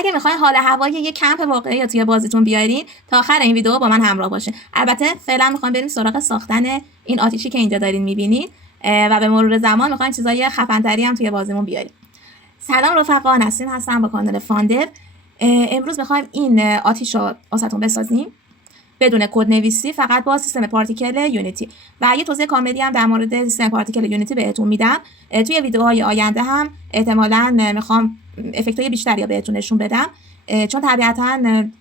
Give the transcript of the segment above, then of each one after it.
اگه میخواین حال هوای یک کمپ واقعی یا توی بازیتون بیارین تا آخر این ویدیو با من همراه باشین. البته فعلا میخوام بریم سراغ ساختن این آتیشی که اینجا دارین میبینین و به مرور زمان میخوایم چیزای خفن‌تری هم توی بازیمون بیاریم. سلام رفقا، نسرین هستم با کانال فاندر. امروز میخوایم این آتیش رو واسهتون بسازیم بدون کد نویسی، فقط با سیستم پارتیکل یونیتی و یه توضیح کاملی هم در مورد سیستم پارتیکل یونیتی بهتون میدم. توی ویدیوهای آینده هم احتمالاً میخوام افکت‌های بیشتری بهتون نشون بدم، چون طبیعتاً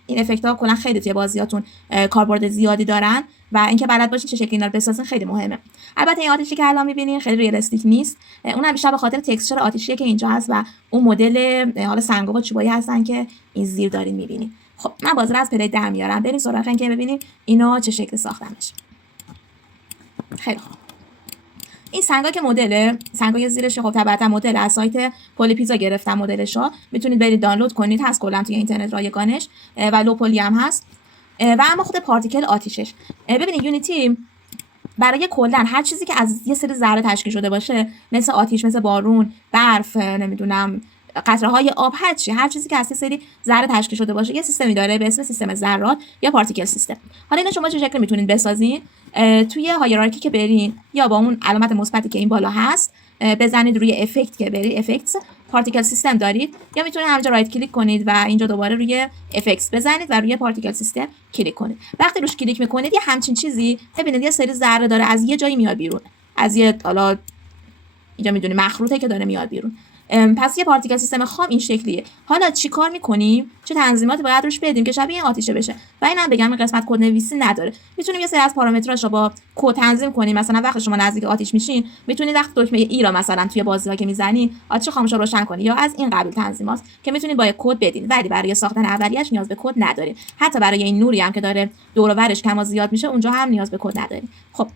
این افکت‌ها کلا خیلی توی بازیاتون کاربرد زیادی دارن و اینکه بلد باشین چه شکلی اینا رو بسازین خیلی مهمه. البته این آتیشی که الان می‌بینین خیلی ریالیستیک نیست، اونم بیشتر به خاطر تکسچر آتیشیه که اینجا هست و اون مدل حالا سنگ‌ها و چوبایی هستن که این زیر دارین می‌بینین. خب من بازی رو از پلی در میارم، بریم سراغ این که ببینیم اینا چه شکل ساختنش. خیلی خوب. این سنگا که مدل سنگای زیرش خب طبعا مدل از سایت پولیپیزا گرفتم مدلشو، میتونید برید دانلود کنید، هست کلا توی اینترنت رایگانش و لوپولی هم هست. و اما خود پارتیکل آتیشش، ببینید یونیتی برای کلا هر چیزی که از یه سری ذره تشکیل شده باشه، مثل آتیش، مثل بارون، برف، نمیدونم قطره های آب، هر چیزی که از سری ذره تشکیل شده باشه یه سیستمی داره به اسم سیستم ذرات یا پارتیکل سیستم. حالا اینو شما چه شکلی میتونید بسازین؟ توی هایرارکی که برین یا با اون علامت مثبتی که این بالا هست بزنید روی افکت که برید افکتس پارتیکل سیستم دارید، یا میتونید همینجا رایت کلیک کنید و اینجا دوباره روی افکتس بزنید و روی پارتیکل سیستم کلیک کنید. وقتی روش کلیک میکنید یه همچین چیزی ببینید یه سری ذره داره از یه جایی میاد بیرون، از یه حالا اینجا میدونی مخروطه که داره میاد بیرون. پس یه پارتیکل سیستم خام این شکلیه. حالا چی کار میکنیم؟ چه تنظیماتی باید روش بدیم که شبیه این آتیشه بشه؟ و اینم بگم این قسمت کد نویسی نداره. میتونیم یه سری از پارامتراش رو با کد تنظیم کنیم. مثلا وقتی شما نزدیک آتیش میشین میتونید وقتی دکمه ای را مثلا توی بازی‌ها که میزنین آتیش خاموش رو روشن کنید، یا از این قبیل تنظیمات که میتونید با کد بدین، ولی برای ساختن اولیه‌اش نیاز به کد ندارید. حتی برای این نوری هم که داره دور و برش کم و زیاد میشه اونجا هم نیاز به کد ندارید. خب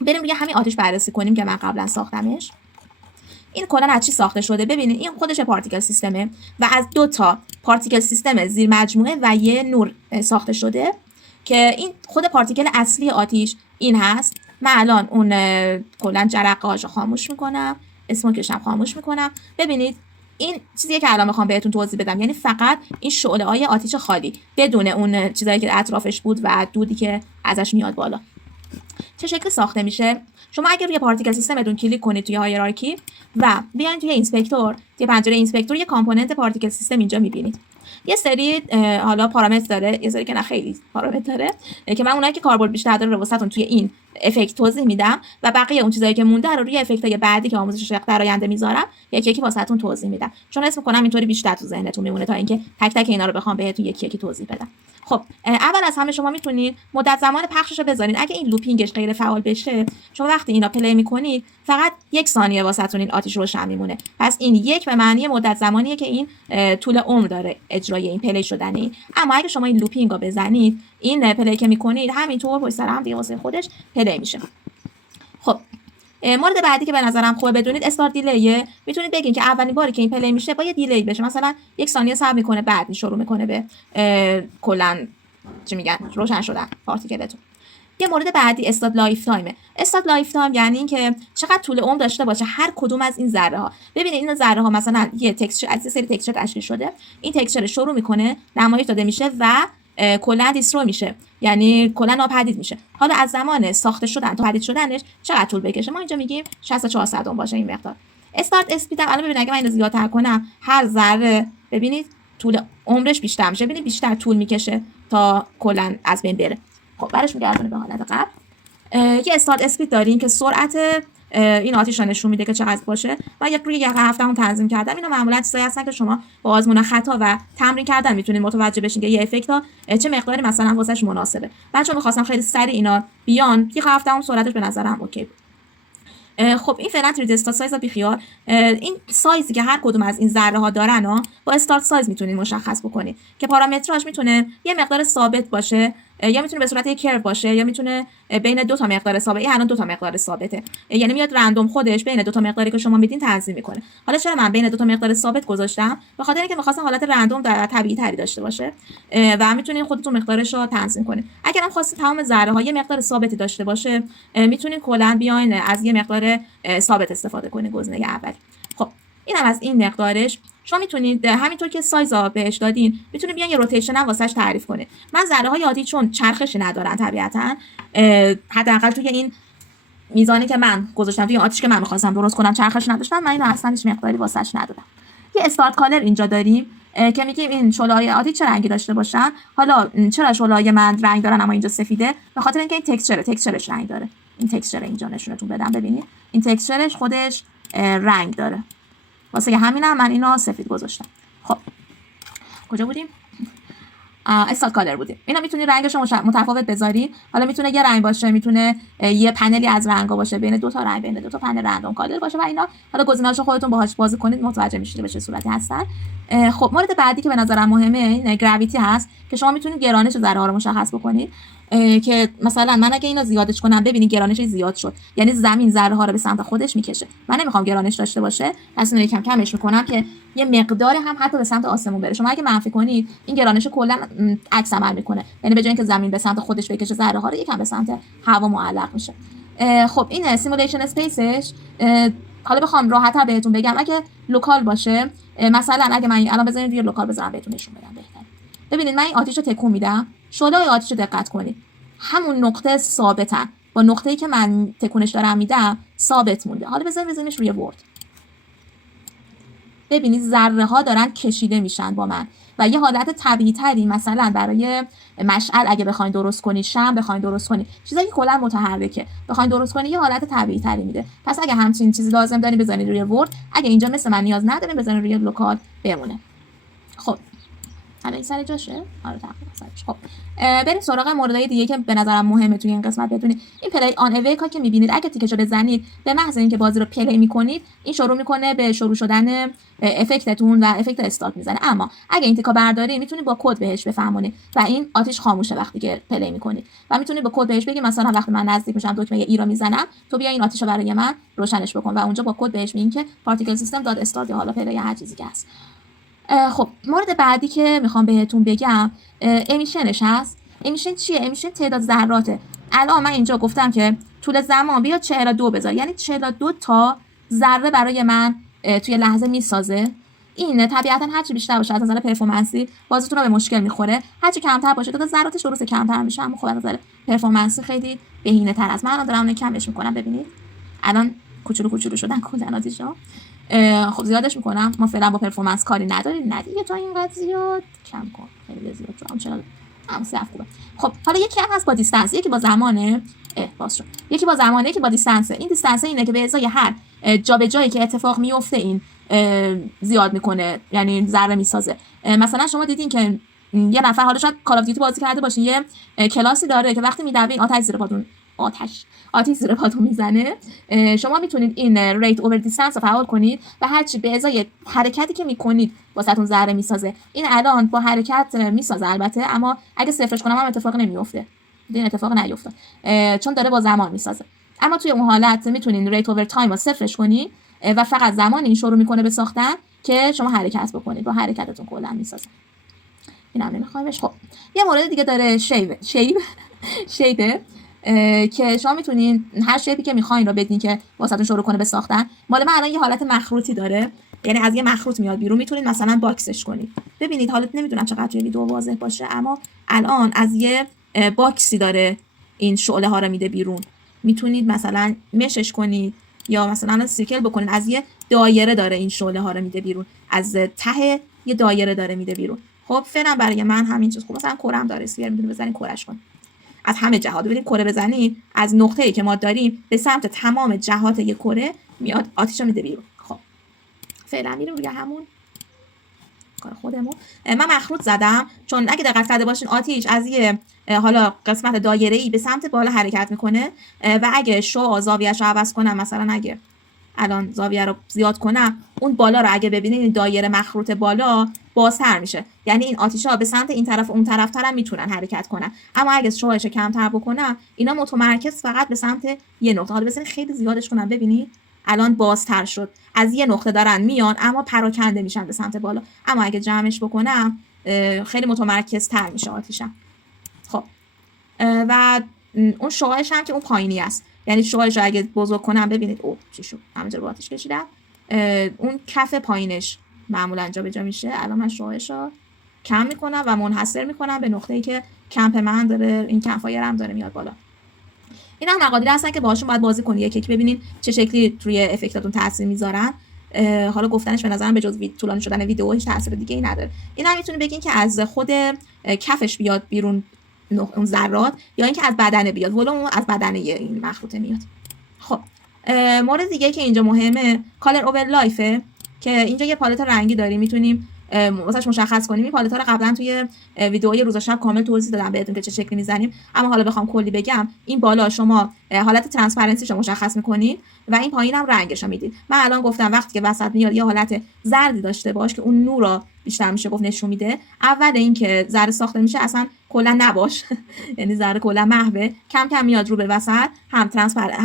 بریم روی همین آتیش بررسی کنیم که من قبلا ساختمش. این کلا از چی ساخته شده؟ ببینید این خودش پارتیکل سیستمه و از دو تا پارتیکل سیستم زیر مجموعه و یه نور ساخته شده که این خود پارتیکل اصلی آتیش این هست. من الان اون کلا جرقه هاشو خاموش میکنم، اسموکش هم خاموش میکنم. ببینید این چیزیه که الان میخوام بهتون توضیح بدم، یعنی فقط این شعله های آتیش خالی بدون اون چیزایی که اطرافش بود و دودی که ازش میاد بالا. چه شکلی ساخته میشه؟ شما اگر روی پارتیکل سیستمتون کلیک کنید توی هایرارکی و بیاین توی اینسپکتور، توی پنجره اینسپکتور یه کامپوننت پارتیکل سیستم اینجا میبینید. یه سری حالا پارامتر داره، یه سری که نه خیلی پارامتر داره که من اونایی که کاربرد بیشتر داره رو واسهتون توی این افکت توضیح میدم و بقیه اون چیزایی که مونده رو روی افکتای بعدی که آموزش در آینده میذارم یکی یکی واسهتون توضیح میدم، چون اسم میکنم اینطوری بیشتر تو ذهنتون میمونه تا اینکه تک تک اینا رو بخوام بهتون یکی یکی توضیح بدم. خب اول از همه شما میتونید مدت زمان پخشش رو بذارین. اگه این لوپینگش غیر فعال بشه، شما وقتی اینا پلی میکنید فقط 1 ثانیه واسهتون این آتیش روشن میمونه. پس این یک به معنی مدت زمانیه که این طول عمر داره اجرای این پلی شدن این. اما اگه شما این لوپینگ رو بزنید، این پلی که میکنید همینطور پشت سر هم دیگه واسه خودش پلی میشه. خب مورد بعدی که به نظرم خوبه بدونید استارت دیلیه. میتونید بگین که اولین باری که این پلی میشه با یه دیلی بشه، مثلا 1 ثانیه صبر میکنه بعد شروع میکنه به کلا چی میگن روشن شدن پارتیکلتون. یه مورد بعدی استارت لایف تایمه. استارت لایف تایم یعنی اینکه چقدر طول عمر داشته باشه هر کدوم از این ذره ها. ببینید این ذره ها مثلا یه تکسچر از سری تکسچر تشکیل شده، این تکسچر شروع میکنه نمایش داده میشه و کلا دیسترو میشه، یعنی کلا ناپدید میشه. حالا از زمان ساخته شدن تا پدید شدنش چقدر طول بکشه؟ ما اینجا میگیم 64 صدم باشه این مقدار. استارت اسپید الان ببینید اگه من اینو زیادتر کنم هر ذره ببینید طول عمرش بیشتر میشه، ببینید بیشتر طول میکشه تا کلا از بین بره. خب برش میگردونه به حالت قبل. یه استارت اسپید داریم که سرعت این آتیش رو نشون میده که چقدر باشه. من روی یک هفته هم تنظیم کردم. اینا معمولا چیزایی هستن که شما با آزمون خطا و تمرین کردن میتونید متوجه بشین که یه افکت ها چه مقداری مثلا واسش مناسبه. من چون می‌خواستم خیلی سریع اینا بیان، یک هفته هم سرعتش به نظرم اوکی بود. خب این فعلا ترید استارت سایز بیخیال. این سایزی که هر کدوم از این ذره ها دارن ها با استارت سایز میتونید مشخص بکنید که پارامتراش میتونه یه مقدار ثابت باشه، یا میتونه به صورت یک کرو باشه، یا میتونه بین دو تا مقدار ثابت. الان دو تا مقدار ثابته، یعنی میاد رندوم خودش بین دو تا مقداری که شما میدین تنظیم میکنه. حالا چرا من بین دو تا مقدار ثابت گذاشتم؟ به خاطر اینکه می‌خواستم حالت رندوم در طبیعی تری داشته باشه و میتونید خودتون مقدارش رو تنظیم کنید. اگر هم خواستید تمام ذره ها یه مقدار ثابتی داشته باشه، میتونید کلا بیاین از یه مقدار ثابت استفاده کنید، گزینه اولی. خب اینم از این مقدارش. شما میتونید همینطور که سایز بهش دادین میتونید بیان یه روتیشن هم واسش تعریف کنید. من ذره های عادی چون چرخشی ندارن طبیعتا، حداقل توی این میزانی که من گذاشتم توی آتیش که من می‌خواستم درست کنم چرخش نداشتم، من اینو اصلا هیچ مقداری واسش ندادم. یه استارت کالر اینجا داریم که میگیم این شعله‌های آتیش چه رنگی داشته باشن. حالا چرا شعله‌های من رنگ دارن اما اینجا سفیده؟ به خاطر اینکه این تکسچرش رنگ داره. این تکسچر اینجا نشونتون بدم، ببینید این تکسچرش خودش رنگ داره، واسه همینم من اینو سفید گذاشتم. خب کجا بودیم؟ استارت کالر بودیم. اینا میتونی رنگش رو متفاوت بذاری. حالا میتونه یه رنگ باشه، میتونه یه پنلی از رنگا باشه، بین دو تا رنگ، بین دو تا پنل رندوم کالر باشه و اینا. حالا گزینه‌هاشو خودتون باهاش بازی کنید، متوجه میشید به چه صورتی هستن. خب مورد بعدی که به نظرم مهمه این گراویتی هست که شما میتونید گرانش ذره ها رو مشخص بکنید. که مثلا من اگه اینو زیادش کنم، ببینید گرانش زیاد شد، یعنی زمین ذره ها رو به سمت خودش میکشه. من نمیخوام گرانش داشته باشه، پس اینو یکم کمش میکنم که یه مقدار هم حتی به سمت آسمون بره. شما اگه منفی کنید این گرانش کلا عکس عمل میکنه، یعنی به جای اینکه زمین به سمت خودش بکشه ذره ها رو یکم به سمت هوا معلق میشه. خب این سیمولیشن اسپیسش، حالا بخوام راحت‌تر بهتون بگم، اگه لوکال باشه، مثلا اگه من الان بزنید روی لوکال بذارم بهتون نشون بدم بهتره. ببینید من این آتیش رو تکون میدم، شعله‌های آتیش رو دقت کنید، همون نقطه ثابتن، با نقطه‌ای که من تکونش دارم میدم ثابت مونده. حالا بزنینش روی ورد، ببینید ذره ها دارن کشیده میشن با من و یه حالت طبیعی تری مثلا برای مشعل اگه بخواید درست کنید، شمع بخواید درست کنید، چیزایی که کلا متحرکه بخواید درست کنید، یه حالت طبیعی تری میده. پس اگه همچین چیزی لازم دارید بزنید روی ورد، اگه اینجا مثل من نیاز نداریم بزنید روی لوکال بمونه. خب الان این سر جاشه؟ آره تقریبا سرش. خب بریم سراغ موردهای دیگه که به نظرم مهمه توی این قسمت بدونید. این پلی آن اویکا که میبینید، اگه تیکشو بزنید به محض اینکه بازی رو پلی میکنید این شروع میکنه به شروع شدن افکتتون و افکت استارت میزنه. اما اگه این تیکا برداری میتونید با کد بهش بفهمونید و این آتیش خاموشه وقتی که پلی میکنید و میتونید با کد بهش بگید مثلا وقتی من نزدیک میشم دکمه ای رو میزنم تو بیا این آتیشو برای من روشنش بکن و اونجا با کد بهش میگین که پارتیکل سیستم داد استارت یا حالا پلی هر چیزی که هست. خب مورد بعدی که میخوام بهتون بگم امیشنش هست. امیشن چیه؟ امیشن تعداد ذراته. الان من اینجا گفتم که طول زمان بیا 42 بذار، یعنی 42 تا ذره برای من توی لحظه میسازه. این طبیعتا هرچی بیشتر باشه از نظر پرفورمنسی بازیتون رو به مشکل میخوره، هرچی کمتر باشه تعداد ذراتش درست کمتر میشه، اما خب از نظر پرفورمنسی خیلی بهینه تر است. من الان دارم کمش میکنم، ببینید الان کوچولو شدن کلا آتیشا. خب زیادش میکنم، ما فعلا با پرفورمنس کاری نداریم، نه دیگه تا اینقدر زیاد کم کن، خیلی زیاد شد چرا هم سه خوبه. خب حالا یکی هم هست با دیستنس، یکی با زمانه، باز شد، یکی با زمانه یکی با دیستنسه. این دیستنس اینه که به ازای هر جابجایی که اتفاق میفته این زیاد میکنه، یعنی ذره میسازه. مثلا شما دیدین که یه نفر حالا شاید کال آف دیوتی بازی کرده باشین، یه کلاسی داره که وقتی میدوین آتش زیر پاتون میزنه. شما میتونید این ریت اوور دیستنس رو فعال کنید و هرچی به ازای حرکتی که میکنید واسهتون ذره میسازه. این الان با حرکت میسازه البته، اما اگه صفرش کنم هم اتفاق نمیفته، این اتفاق نیفتاد چون داره با زمان میسازه. اما توی اون حالت میتونید ریت اوور تایم رو صفرش کنید و فقط زمان این شروع میکنه به ساختن که شما حرکت بکنید، با حرکتتون کلا میسازه. اینم نمیخوایمش. خب یه مورد دیگه داره، شیپ که شما میتونین هر شیپی که میخواین رو بدین که واسهتون شروع کنه به ساختن. مال من الان یه حالت مخروطی داره، یعنی از یه مخروط میاد بیرون، میتونید مثلا باکسش کنید. ببینید حالت نمیدونم چقدر توی ویدیو واضح باشه، اما الان از یه باکسی داره این شعله ها رو میده بیرون. میتونید مثلا مشش کنید یا مثلا سیرکل بکنید. از یه دایره داره این شعله ها رو میده بیرون، از ته یه دایره داره میده بیرون. خب فعلا برای من همین چیز خوب. مثلا کرم داره، سیر میتونید بزنید کرش کنید از همه جهات. ببینید کره بزنید از نقطه‌ای که ما داریم به سمت تمام جهات یک کره میاد، آتیشو میده بیرون. خب فعلا میریم روی همون کار خودمون. من مخروط زدم چون اگه دقت کرده باشین آتیش از یه حالا قسمت دایره‌ای به سمت بالا حرکت میکنه و اگه زاویه‌شو عوض کنم، مثلا اگه الان زاویه رو زیاد کنم، اون بالا رو اگه ببینید این دایره مخروط بالا بازتر میشه، یعنی این آتیشا به سمت این طرف و اون طرف تر هم میتونن حرکت کنن. اما اگه شعاعش کمتر بکنم اینا متمرکز فقط به سمت یه نقطه. حالا بزنید خیلی زیادش کنم، ببینید الان بازتر شد، از یه نقطه دارن میان اما پراکنده میشن به سمت بالا. اما اگه جمعش بکنم خیلی متمرکز تر میشه آتیشم. خب و اون شعاعش هم که اون پایینی است، یعنی شعاعش رو اگه بزرگ کنم ببینید اوه چی شد، همونجا رو آتیش کشیدم، اون کف پایینش معمولا جابجا میشه. الان من شعاعش رو کم میکنم و منحصر میکنم به نقطه‌ای که کمپ من داره، این کمپفایرم داره میاد بالا. اینا هم مقادیر هستن که باهاشون باید بازی کنید، یکی ببینین چه شکلی روی افکتاتون تاثیر میذارن. حالا گفتنش به نظرم به جز طولانی شدن ویدیو هیچ تاثیر دیگه ای نداره. اینا هم میتونید بگین که از خود کفش بیاد بیرون اون ذرات، یا اینکه از بدنه بیاد، ولوم از بدنه این مخروطه میاد. خب مورد دیگه که اینجا مهمه کالر اوور لایفه، که اینجا یه پالت رنگی داریم، میتونیم واسش مشخص کنیم. این پالت‌ها رو قبلا توی ویدئوی روز و شب کامل توضیح دادم بهتون که چه شکلی میزنیم، اما حالا بخوام کلی بگم، این بالا شما حالت ترانسپرنسیش رو مشخص میکنید و این پایین هم رنگش رو میدید. من الان گفتم وقتی که وسط میاد یه حالت زردی داشته باش که اون نور رو بیشتر میشه گفت نشون میده. اول اینکه ذره ساخته میشه اصلا کلا نباش یعنی ذره کلا محوه، کم کم میاد رو به وسط، هم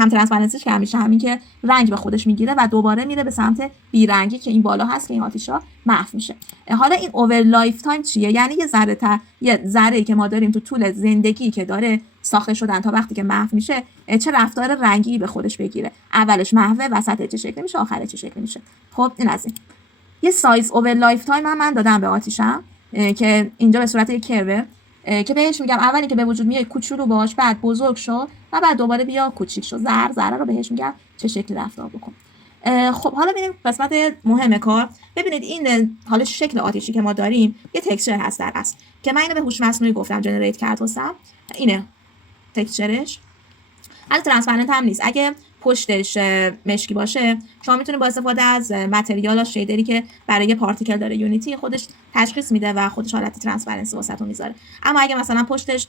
ترانسپرنسیش کم میشه، همین که رنگ به خودش میگیره و دوباره میره به سمت بیرنگی که این بالا هست که این آتیشا محو میشه. حالا این اوور لایف تایم چیه؟ یعنی یه ذره‌ای که ما داریم تو طول زندگی که داره ساخته شدن تا وقتی که محو میشه چه رفتار رنگی به خودش بگیره. اولش محوه، وسط چه شکلی میشه، آخرش چه شکلی میشه. خب این از این یه سایز اوور لایف تایم من دادم به آتیشم که اینجا به صورت یک کروه، که بهش میگم اولی که به وجود میاد کوچولو باش، بعد بزرگ شو و بعد دوباره بیا کوچیک شو. ذره رو بهش میگم چه شکلی رفتار بکن. خب حالا بریم قسمت مهم کار. ببینید این حالا شکل آتیشی که ما داریم یه تکسچر هست در اصل که من اینو به هوش مصنوعی گفتم جنریت کرد واسم. اینه تکسچرش، از ترانسپرنت هم نیست. اگه پشتش مشکی باشه شما میتونید با استفاده از متریال شیدری که برای پارتیکل داره یونیتی خودش تشخیص میده و خودش حالت ترانسپرنسی واسهتون میذاره. اما اگه مثلا پشتش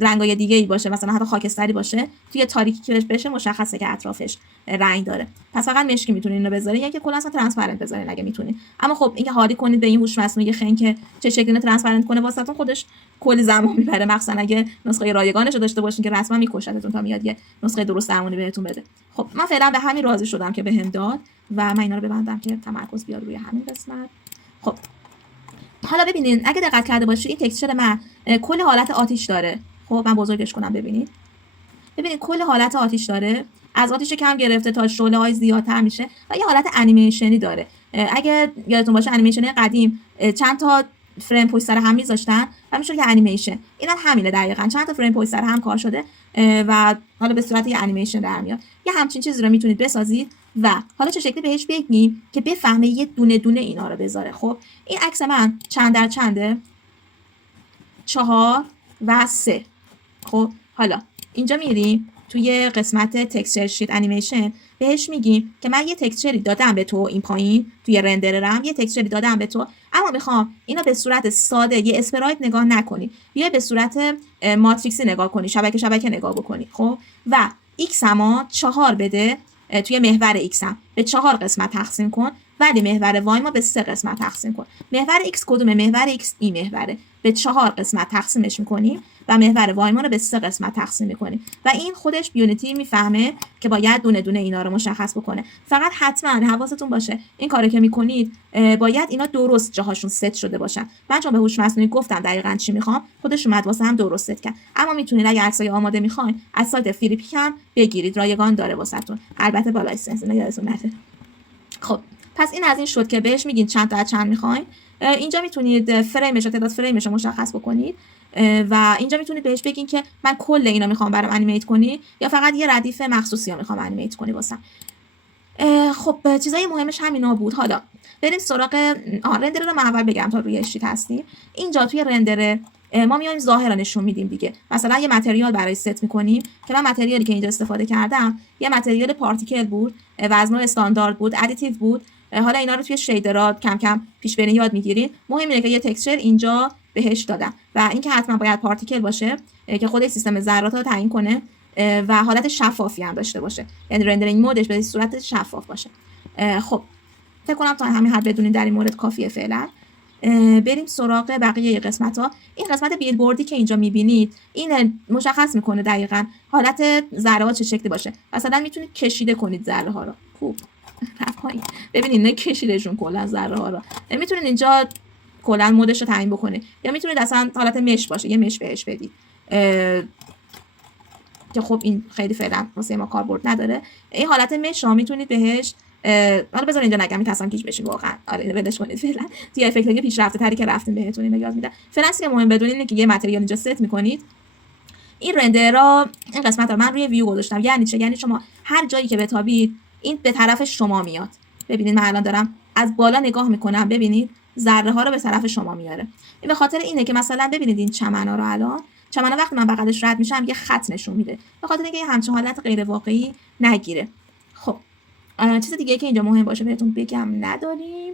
رنگای دیگه ای باشه، مثلا حتی خاکستری باشه، توی تاریکی که بشه مشخصه که اطرافش رنگ داره، پس فقط مشکی میتونید اینو بذارین، یا که کلا اصلا ترانسپرنت بذارین اگه میتونید. اما خب اینکه حالی کنید به این هوش مصنوعی خنگ که چه شکلی ترانسپرنت کنه واسهتون خودش کلی زمان میبره، مخصوصا اگه نسخه رایگانش رو داشته باشین که رسما میکشتتون تا میاد یه نسخه درست درمونی بهتون بده. خب من فعلا به همین راضی شدم که بهم داد و من اینا رو ببندم که تمرکز بیاد روی همین قسمت. خب حالا ببینین اگه دقت کرده باشید این تکسچر من کل حالت آتیش داره. خب من بزرگش کنم ببینید کل حالت آتیش داره، از آتیش کم گرفته تا شعله‌های زیادتر میشه و یه حالت انیمیشنی داره. اگه یادتون باشه انیمیشن قدیم چند تا فریم پشت سر هم میذاشتن و میشد یه انیمیشن. اینم همینه دقیقاً، چند تا فریم پشت سر هم کار شده و حالا به صورت یه انیمیشن در میاد. یه همچین چیزی رو میتونید بسازید و حالا چه شکلی بهش بگیم که بفهمه یه دونه دونه اینا رو بذاره. خب این عکس من چند در چنده؟ 4 و 3. خب حالا اینجا میریم توی قسمت تکسچر شیت انیمیشن، بهش میگیم که من یه تکسچری دادم به تو این پایین توی رندررم، یه تکسچری دادم به تو، اما میخوام اینو به صورت ساده یه اسپرایت نگاه نکنی، بیا به صورت ماتریکسی نگاه کنی، شبکه نگاه بکنی. خب و ایکس هم 4 بده، توی محور ایکس هم به 4 قسمت تقسیم کن، ولی محور وای ما به 3 قسمت تقسیم کن. محور ایکس کدومه؟ محور ایکس این محوره، به 4 قسمت تقسیمش میکنیم و محور وای ما رو به 3 قسمت تقسیم میکنیم و این خودش بیونیتی میفهمه که باید دونه دونه اینا رو مشخص بکنه. فقط حتما حواستون باشه این کارو که میکنید باید اینا درست جاهاشون ست شده باشن. من چون به هوش مصنوعی گفتم دقیقاً چی میخوام، خودش اومد واسه هم درست ست کرد. اما میتونید اگه عکسای آماده میخواین از سایت فیلیپیک هم بگیرید، رایگان داره واسهتون، البته بالای سنس یادتون نره. خب پس این از این شد که بهش میگین چند تا چند میخواین. اینجا میتونید فریمش تعداد فریمش رو مشخص بکنید و اینجا میتونید بهش بگین که من کل اینا میخوام برام انیمیت کنی یا فقط یه ردیف مخصوصی رو میخوام انیمیت کنی واسم. خب چیزای مهمش همینا بود. حالا بریم سراغ رندر رو. من اول بگم تا روی شیت هستیم. اینجا توی رندر ما میایم ظاهر رو نشون میدیم دیگه. مثلا یه متریال برای ست میکنیم که من متریالی که اینجا استفاده کردم یه متریال پارتیکل بود، وزن استاندارد بود، ادیتیو بود. حالا اینا رو توی شیدرات کم کم پیش بینی یاد میگیرید. مهم اینه که یه تکسچر اینجا بهش دادم و اینکه حتما باید پارتیکل باشه که خود سیستم ذرات رو تعیین کنه و حالت شفافی هم داشته باشه، یعنی رندرینگ مودش به صورت شفاف باشه. خب فکر کنم تا همین حد بدونید در این مورد کافیه فعلا. بریم سراغ بقیه قسمت ها. این قسمت بیلبوردی که اینجا میبینید این مشخص میکنه دقیقاً حالت ذره ها چه شکلی باشه. مثلا میتونید کشیده کنید ذره ها رو. خوب ببینید نه کشیدشون کلا ذره ها رو. میتونید اینجا کلا مودش رو تعیین بکنید یا میتونید اصلا حالت مش باشه یه مش بهش بدید که خب این خیلی فعلا واسه ما کاربرد نداره. این حالت مش رو میتونید بهش حالا بذار اینجا نگم میتونم گیج بشین واقعا. آره اینو ولش کنید فعلا. توی افکت پیشرفته تری که رفتیم بهتون اینو یاد میدم. فعلا که مهم بدونید اینه که یه متریال اینجا ست میکنید. این رندر را این قسمت رو من روی ویو گذاشتم. یعنی چه؟ یعنی شما هر جایی که بتابید این به طرف شما میاد. ببینید من الان دارم از بالا نگاه میکنم، ببینید ذره ها رو به طرف شما میاره. این به خاطر اینه که مثلا ببینید این چمنا رو الان چمنا وقتی من بغلش رد میشم یه خط نشون میده، به خاطر اینکه همچین حالت غیر واقعی نگیره. خب چیز دیگه که اینجا مهم باشه بهتون بگم نداریم.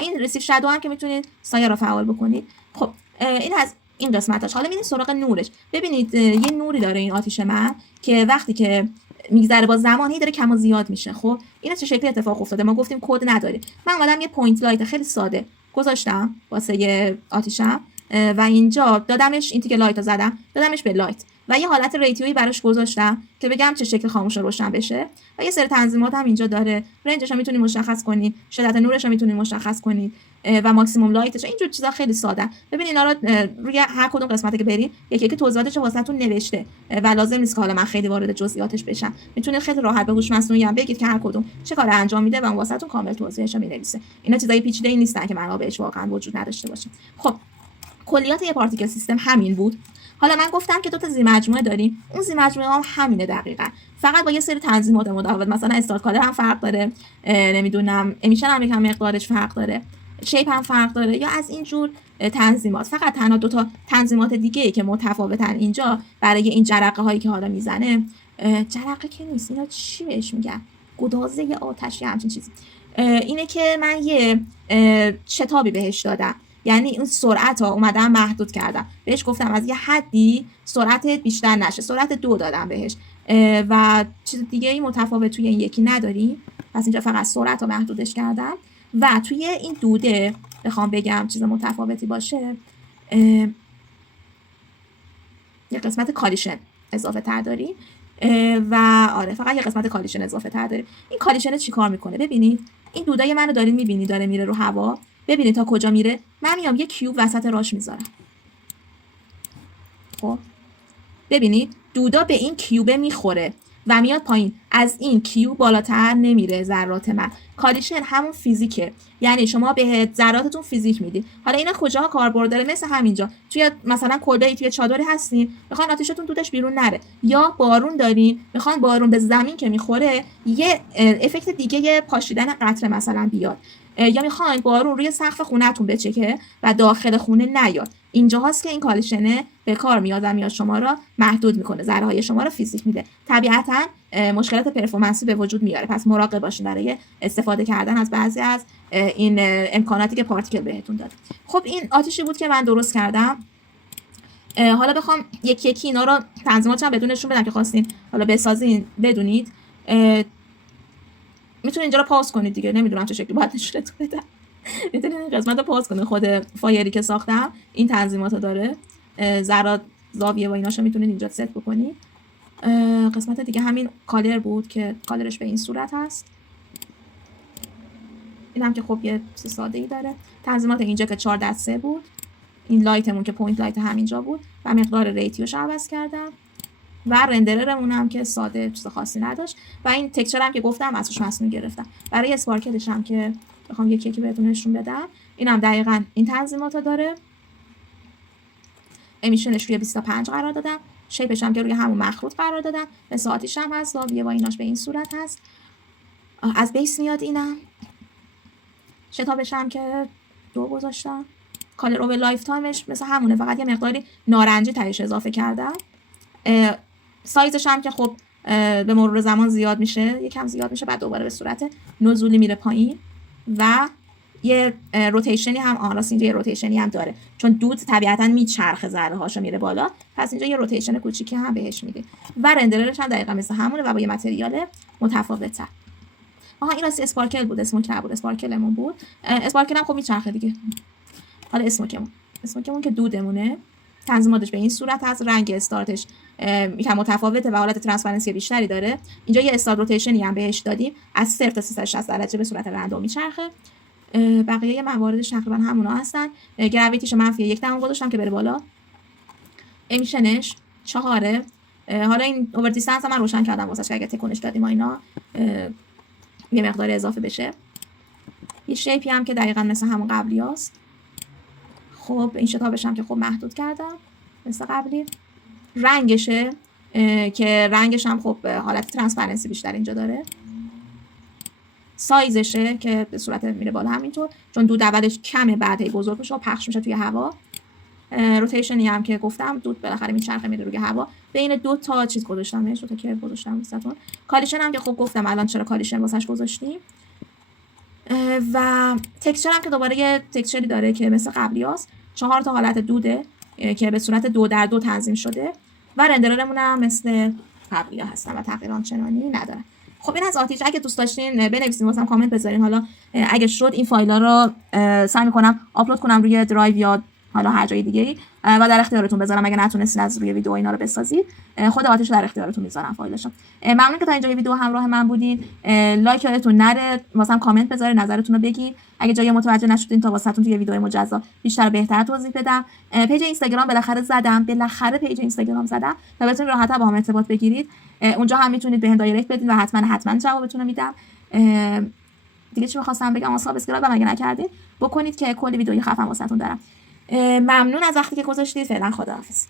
این ریسیو شادو هم که میتونید سایه رو فعال بکنید. خب این از این قسمتاش. حالا میریم سراغ نورش. ببینید یه نوری داره این آتیش من که وقتی که میگذره با زمانی داره کم و زیاد میشه. خب اینا چه شکلی اتفاق افتاده؟ ما گفتیم کد نداره. من اومدم یه پوینت لایت خیلی ساده گذاشتم واسه یه آتیشم و اینجا دادمش، این تیکه لایت رو زدم دادمش به لایت و یه حالت ریتیویی براش گذاشتم که بگم چه شکل خاموش و روشن بشه و یه سری تنظیمات هم اینجا داره. رنجش هم میتونید مشخص کنید، شدت نورش هم میتونید مشخص کنید و ماکسیموم لایتش. اینجور چیزا خیلی ساده. ببینید اینا رو روی هر کدوم قسمتی که برید یکی یکی توضیحاتش واسهتون نوشته و لازم نیست که حالا من خیلی وارد جزئیاتش بشم. میتونید خیلی راحت به هوش مصنوعی هم بگید که هر کدوم چه کار انجام میده و واسهتون کامل توضیحش رو مینویسه. اینا چیزای پیچیده‌ای نیستن که منابعش واقعا وجود نداشته باشه. خب کلیات یه پارتیکل سیستم همین بود. حالا من گفتم که دو تا زیرمجموعه داریم، اون زیرمجموعه هم همینه دقیقاً، فقط با یه سری تنظیمات متفاوت. مثلا استارت کالر هم فرق داره، نمیدونم امیشن هم یکم مقدارش فرق داره، شیپ هم فرق داره، یا از این جور تنظیمات. فقط تنها دو تا تنظیمات دیگه که متفاوتن اینجا برای این جرقه هایی که حالا میزنه. جرقه که نیست، اینا چی بهش میگن؟ گدازه آتشی همچین چیزی. اینه که من یه شتابی بهش دادم، یعنی اون سرعت ها اومدم محدود کردم بهش، گفتم از یه حدی سرعتت بیشتر نشه، سرعت 2 دادم بهش و چیز دیگه ای متفاوت توی این یکی نداریم. پس اینجا فقط سرعت رو محدودش کردم و توی این دوده بخوام بگم چیز متفاوتی باشه یه قسمت کالیشن اضافه تر داریم و آره فقط یه قسمت کالیشن اضافه تر داریم. این کالیشن چی کار میکنه؟ ببینید این دودای منو دارین میبینید داره میره رو هوا. ببینید تا کجا میره. من میام یه کیوب وسط راش میذارم. خب ببینید دودا به این کیوبه میخوره و میاد پایین. از این کیوب بالاتر نمیره ذرات من. کالیشن همون فیزیکه، یعنی شما به ذراتتون فیزیک میدید. حالا اینا کجاها کاربرد داره؟ مثل همینجا توی مثلا کلبه توی چادری هستین میخوان آتیشتون دودش بیرون نره، یا بارون دارین میخوان بارون به زمین که میخوره یه افکت دیگه پاشیدن قطره مثلا بیاد، یا میخواین بارون روی سقف خونه‌تون بچکه و داخل خونه نیاد. اینجا هست که این کالیشنه به کار میاد و میاد شما را محدود میکنه، ذره های شما را فیزیک میده. طبیعتا مشکلات پرفورمنسی به وجود میاره، پس مراقب باشین برای استفاده کردن از بعضی از این امکاناتی که پارتیکل بهتون داد. خب این آتیشی بود که من درست کردم. حالا بخوام یکی یکی اینا رو تنظیماتش هم بدونشون بدم که خواستین حالا بسازین بدونید. میتونید اینجا رو پاس کنید دیگه، نمیدونم چه شکلی باید نشونتون بدم. میتونید این قسمت رو پاس کنید. خود فایری که ساختم این تنظیمات رو داره، ذرات زاویه و ایناشو میتونید اینجا ست بکنید. قسمت دیگه همین کالر بود که کالرش به این صورت هست. این هم که خب یه ساده ای داره. تنظیمات اینجا که 4:3 بود. این لایتمون که پوینت لایت همینجا بود و مقدار ریتیوش عوض کردم و رندررمون هم که ساده چیز خاصی نداشت و این تکسچر هم که گفتم ازش مصنوعی گرفتم. برای اسپارکلش هم که بخوام یکی یکی بهتون نشون بدم، این هم دقیقاً این تنظیمات داره. امیشنش روی 25 قرار دادم، شیپش هم که روی همون مخروط قرار دادم، مثل آتیش هم هست، زاویه با ایناش به این صورت هست. از بیس میاد اینم. شتابش هم که 2 گذاشتم. کالر اوور لایف تایمش مثل همونه، فقط یه مقداری نارنجی تهش اضافه کردم. سایزش هم که خب به مرور زمان زیاد میشه، یکم زیاد میشه بعد دوباره به صورت نزولی میره پایین و یه روتیشنی هم راست اینجا یه روتیشنی هم داره، چون دود طبیعتا میچرخه ذره هاشو میره بالا، پس اینجا یه روتیشن کوچیکی هم بهش میده و رندررش هم دقیقاً مثل همونه و با یه متریال متفاوته. این راست اسپارکل بود، اسموک نبود، اسپارکلمون بود. اسپارکل هم خب میچرخه دیگه. حالا اسموکمون که دودمونه، تنظیماتش به این صورت هست. رنگ استارتش یکم متفاوته و حالت ترانسپرنسی بیشتری داره. اینجا یه استارت روتیشنی هم بهش دادیم، از 0 تا 360 درجه به صورت رندوم میچرخه. بقیه مواردش تقریبا همونا هستن. گراویتیش -1 گذاشتم که بره بالا. امیشنش 4. حالا این اوور دیستنس من روشن کردم واسش که اگه تکونش دادیم و اینا یه مقدار اضافه بشه. یه شیپی هم که دقیقا مثل همون قبلی هست. خب این شتابش هم که خب محدود کردم مثل قبلی. رنگشه که رنگش هم خب حالت ترانسپرنسی بیشتر اینجا داره. سایزشه که به صورت میره بالا همینطور، چون دود اولش کمه بعد بزرگ میشه و پخش میشه توی هوا. روتیشنی هم که گفتم دود بالاخره میچرخه میره روی هوا. بین دو تا چیز گذاشتم، دو تا کرب گذاشتم واسهتون. کالیشن هم که خب گفتم الان چرا کالیشن واسش گذاشتیم. و تکسچر هم که دوباره یه تکسچری داره که مثل قبلی هست. 4 تا حالت دوده که به صورت 2 در 2 تنظیم شده و رندررمون هم مثل قبلی ها هستن و تغییر آنچنانی ندارن. خب این از آتیش. اگه دوست داشتین بنویسین واسم کامنت بذارین. حالا اگه شد این فایل‌ها رو سعی می‌کنم آپلود کنم روی درایو یا حالا هر جای دیگه‌ای و در اختیارتون بذارم. اگه نتونستین از روی ویدیو اینا رو بسازید، خود آتیش در اختیارتون میذارم فایلشو. ممنون که تا اینجا ویدیو همراه من بودین. لایک یادتون نره، واسم کامنت بذارین، نظرتون رو بگین. اگه جایی متوجه نشدین تا واسهتون توی ویدیو مجزا بیشتر و بهتر توضیح بدم. پیج اینستاگرام بالاخره پیج اینستاگرام زدم تا بتونید راحت‌تر با هم ارتباط بگیرید. اونجا هم میتونید بهم دایرکت بدین و حتما جوابتون رو میدم. دیگه چی می‌خواستم بگم؟ سابسکرایب هم اگه نکردین بکنید که کلی ویدیوی خفن واسهتون دارم. ممنون از وقتی که گذاشتید. فعلا خداحافظ.